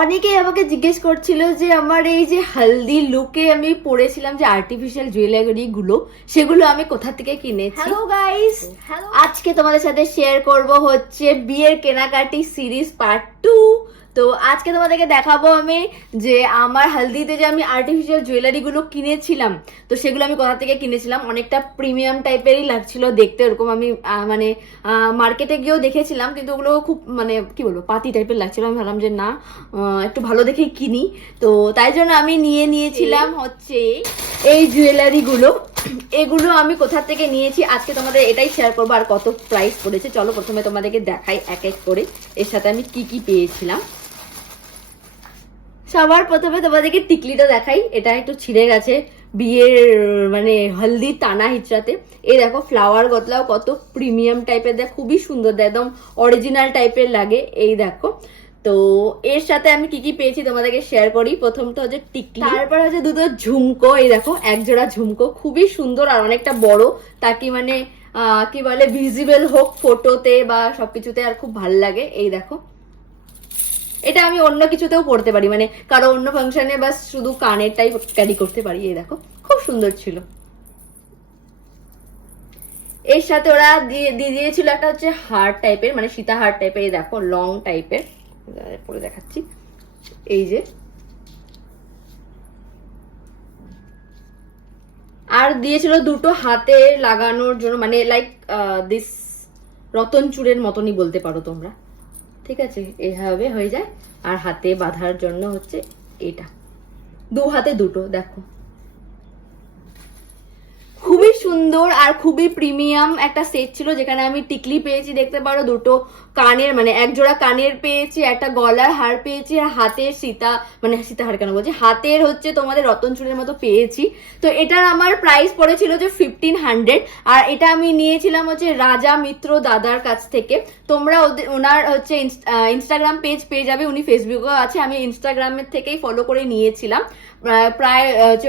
অনেকেই আমাকে জিজ্ঞেস করছিল যে আমার এই যে হলদি লুকে আমি পরেছিলাম যে আর্টিফিশিয়াল জুয়েলারি গুলো, সেগুলো আমি কোথা থেকে কিনেছি। হ্যালো গাইস, আজকে তোমাদের সাথে শেয়ার করব হচ্ছে বিয়ের কেনাকাটি সিরিজ পার্ট 2। তো আজকে তোমাদেরকে দেখাবো আমি যে আমার হলদিতে যে আমি আর্টিফিশিয়াল জুয়েলারি গুলো কিনেছিলাম, তো সেগুলো আমি কোথা থেকে কিনেছিলাম। অনেকটা প্রিমিয়াম টাইপেরই লাগছিল দেখতে, ওরকম আমি মানে মার্কেটে গিয়েও দেখেছিলাম, কিন্তু ওগুলো খুব মানে কি বলবো পাতি টাইপের লাগছিল। আমি ভাবলাম যে না, একটু ভালো দেখেই কিনি, তো তাই জন্য আমি নিয়েছিলাম হচ্ছে এই জুয়েলারি গুলো। এগুলো আমি কোথা থেকে নিয়েছি আজকে তোমাদের এটাই শেয়ার করবো, আর কত প্রাইস পড়েছে। চলো প্রথমে তোমাদেরকে দেখাই এক এক করে এর সাথে আমি কি কি পেয়েছিলাম। সবার প্রথমে তোমাদেরকে টিকলিটা দেখাই, এটা একটু ছিঁড়ে গেছে বিয়ের মানে হলদি টানা হিচড়াতে। এই দেখো ফ্লাওয়ার গতলাও কত প্রিমিয়াম টাইপের, দেখ খুবই সুন্দর, একদম অরিজিনাল টাইপের লাগে। এই দেখো, তো এর সাথে আমি কি কি পেয়েছি তোমাদেরকে শেয়ার করি। প্রথমটা হচ্ছে টিকলি, তারপর হচ্ছে দুটো ঝুমকো। এই দেখো এক জোড়া ঝুমকো, খুবই সুন্দর আর অনেকটা বড়, তাকে মানে কি বলে ভিজিবল হোক ফটোতে বা সবকিছুতে, আর খুব ভাল লাগে। এই দেখো, এটা আমি অন্য কিছুতেও পড়তে পারি, মানে কারো অন্য ফাংশনে বা শুধু কানেরটাই ক্যারি করতে পারি। এই দেখো খুব সুন্দর ছিল। এর সাথে ওরা দিয়ে দিয়েছিল একটা হচ্ছে হার্ট টাইপের, মানে সীতা হার্ট টাইপের। এই দেখো লং টাইপের, পরে দেখাচ্ছি। এই যে, আর দিয়েছিল দুটো হাতে লাগানোর জন্য, মানে লাইক দিস রতন চূড়ের মতনই বলতে পারো তোমরা, ঠিক আছে। এইভাবে হয়ে যায়, আর হাতে বাঁধার জন্য হচ্ছে এটা, দু হাতে দুটো। দেখো খুবই সুন্দর আর খুবই প্রিমিয়াম একটা সেট ছিল, যেখানে আমি টিকলি পেয়েছি দেখতে পারো, দুটো কানের মানে এক জোড়া কানের পেয়েছি, একটা গলার হার পেয়েছি, আর হাতের সীতা মানে সীতা হার কেন বলছি, হাতের হচ্ছে তোমাদের রতন চূড়ের মতো পেয়েছি। তো এটার আমার প্রাইস পড়েছিল যে 1500, আর এটা আমি নিয়েছিলাম হচ্ছে রাজা মিত্র দাদার কাছ থেকে। তোমরা ওনার হচ্ছে ইনস্টাগ্রাম পেজ পেয়ে যাবে, উনি ফেসবুকেও আছে, আমি ইনস্টাগ্রামের থেকেই ফলো করে নিয়েছিলাম। প্রায় হচ্ছে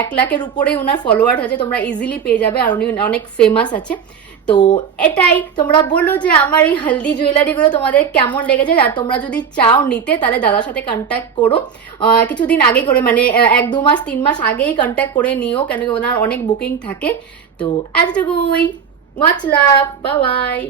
1 লাখের উপরে ওনার ফলোয়ার আছে, তোমরা ইজিলি পেয়ে যাবে, আর উনি অনেক ফেমাস আছে। তো এটাই, তোমরা বলো যে আমার এই হলদি জুয়েলারি গুলো তোমাদের কেমন লেগেছে, আর তোমরা যদি চাও নিতে তাহলে দাদার সাথে কন্ট্যাক্ট করো। কিছুদিন আগে করে, মানে 1-2 মাস 3 মাস আগেই কন্ট্যাক্ট করে নিও, কেন কি ওনার অনেক বুকিং থাকে। তো এতটুকুই, মাচ লাভ, বাই বাই।